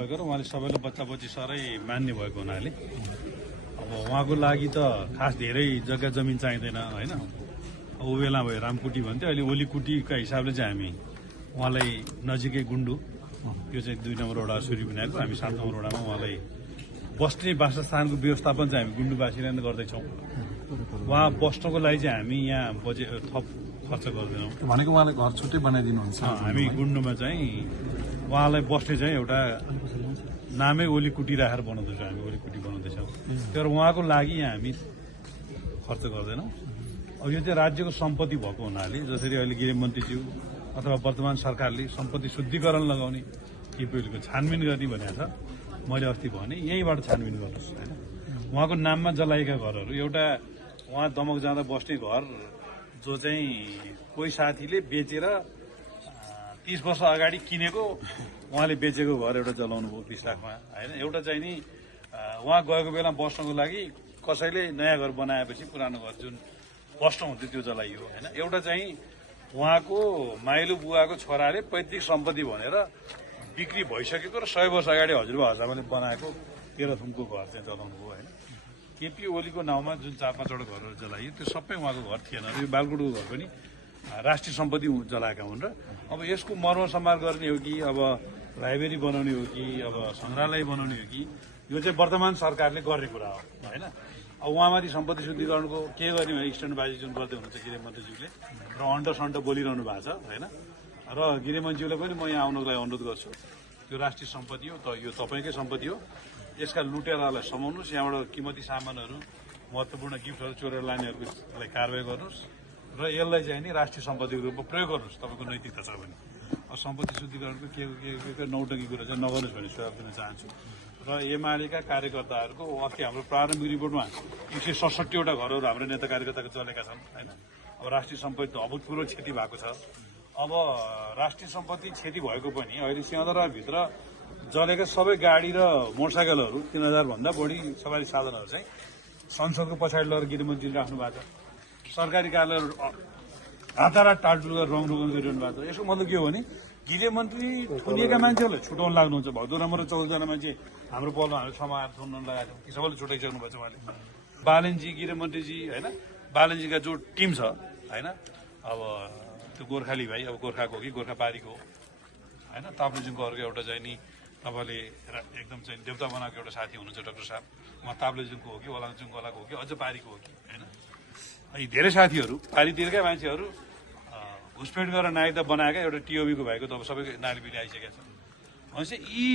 उहाँले सबैले बच्चा बच्ची साह्रै मान्ने भएको हुनाले अब उहाँको लागि त खास धेरै जग्गा जमिन चाहिँदैन होइन। ऊ बेला भयो रामकुटी भन्थ्यो, अहिले ओलीकुटीका हिसाबले चाहिँ हामी उहाँलाई नजिकै गुन्डु, यो चाहिँ 2 नम्बर वडा सुरी बनाएको, हामी 7 नम्बर वडामा उहाँलाई बस्ने वासस्थानको व्यवस्थापन चाहिँ हामी गुन्डुवासीले नै गर्दैछौँ। उहाँ बस्नको लागि चाहिँ हामी यहाँ बजेट थप खर्च गर्दैनौँ। भनेको उहाँलाई घर छुट्टै बनाइदिनुहुन्छ? हामी गुन्डुमा चाहिँ उहाँलाई बस्ने चाहिँ एउटा नामै ओलीकुटी राखेर बनाउँदैछौँ, हामी ओलीकुटी बनाउँदैछौँ। तर उहाँको लागि यहाँ हामी खर्च गर्दैनौँ। अब यो चाहिँ राज्यको सम्पत्ति भएको हुनाले, जसरी अहिले गृहमन्त्रीज्यू अथवा वर्तमान सरकारले सम्पत्ति शुद्धिकरण लगाउने केपिओलीको छानबिन गर्ने भनेको छ, मैले अस्ति भने यहीँबाट छानबिन गर्नुहोस् होइन। उहाँको नाममा जलाएका घरहरू, एउटा उहाँ दमक जाँदा बस्ने घर जो चाहिँ कोही साथीले बेचेर 30 वर्ष अगाडि किनेको, उहाँले बेचेको घर एउटा जलाउनु भयो 20 लाखमा होइन। एउटा चाहिँ नि उहाँ गएको बेला बस्नको लागि कसैले नयाँ घर बनाएपछि पुरानो घर जुन बस्नुहुन्थ्यो त्यो जलाइयो होइन। एउटा चाहिँ उहाँको माइलो बुवाको छोराले पैतृक सम्पत्ति भनेर बिक्री भइसकेको र 100 वर्ष अगाडि हजुरबा हजारले बनाएको तेह्रथुमको घर चाहिँ जलाउनु भयो होइन। केपी ओलीको नाउँमा जुन 4-5 वटा घरहरू जलाइयो त्यो सबै उहाँको घर थिएन र यो बालकोटको घर पनि राष्ट्रिय सम्पत्ति जलाएका हुन्। र अब यसको मर्मसम्हार गर्ने हो कि अब लाइब्रेरी बनाउने हो कि अब सङ्ग्रहालय बनाउने हो कि, यो चाहिँ वर्तमान सरकारले गर्ने कुरा हो होइन। अब उहाँमाथि सम्पत्ति शुद्धिकरणको के गर्ने भने स्ट्यान्डबाजी जुन गर्दै हुनुहुन्छ गृहमन्त्रीज्यूले र अन्डर बोलिरहनु भएको छ होइन। र गृहमन्त्रीज्यूलाई पनि म यहाँ आउनको लागि अनुरोध गर्छु, त्यो राष्ट्रिय सम्पत्ति हो, यो तपाईँकै सम्पत्ति हो, यसका लुटेरालाई समाउनुहोस्, यहाँबाट कीमती सामानहरू महत्त्वपूर्ण गिफ्टहरू चोरेर लानेहरूलाई कारवाही गर्नुहोस् र यसलाई चाहिँ नि राष्ट्रिय सम्पत्तिको रूपमा प्रयोग गर्नुहोस् तपाईँको नैतिकता छ भने। अब सम्पत्ति शुद्धिकरणको के नौटंकी कुरा चाहिँ नगर्नुहोस् भन्ने सुझाव दिन चाहन्छु। र एमालेका कार्यकर्ताहरूको अस्ति हाम्रो प्रारम्भिक रिपोर्टमा 167 वटा घरहरू हाम्रो नेता कार्यकर्ताको चलेका छन् होइन। अब राष्ट्रिय सम्पत्ति अभूतपूर्व क्षति भएको छ। अब राष्ट्रिय सम्पत्ति क्षति भएको पनि अहिले सिंहदरबारभित्र जलेका सबै गाडी र मोटरसाइकलहरू 3000 भन्दा बढी सवारी साधनहरू चाहिँ संसदको पछाडि लगेर गृहमन्त्रीले राख्नु भएको छ। सरकारी कार्यालयहरू हाताहात टालटुल गरेर रङ रोगन गरिरहनु भएको छ। यसको मतलब के हो भने गृहमन्त्री थुनिएका मान्छेहरूलाई छुटाउन लाग्नुहुन्छ। 13 नम्बर र 14 जना मान्छे हाम्रो पलमा हामीले समाएर थुन्न लगाएको छौँ, ती सबैले छुटाइसक्नु भएको छ उहाँले। बालनजी गृहमन्त्रीजी होइन, बालनजीका जो टिम छ होइन, अब त्यो गोर्खाली भाइ, अब गोर्खाको हो कि गोर्खा पारीको हो होइन, ताप्लेजुङको अर्को एउटा चाहिँ नि तपाईँले एकदम चाहिँ देउता बनाएको एउटा साथी हुनुहुन्छ डाक्टर साहब, उहाँ ताप्लेजुङको हो कि ओलाङजुङकोलाको हो कि अझ पारीको हो कि होइन। यी धेरै साथीहरू पारीतिरकै मान्छेहरू घुसपेट गरेर नागरिकता बनाएका एउटा टिओबीको भाइको त अब सबैको नाली बिली आइसकेका छन्। भनेपछि यी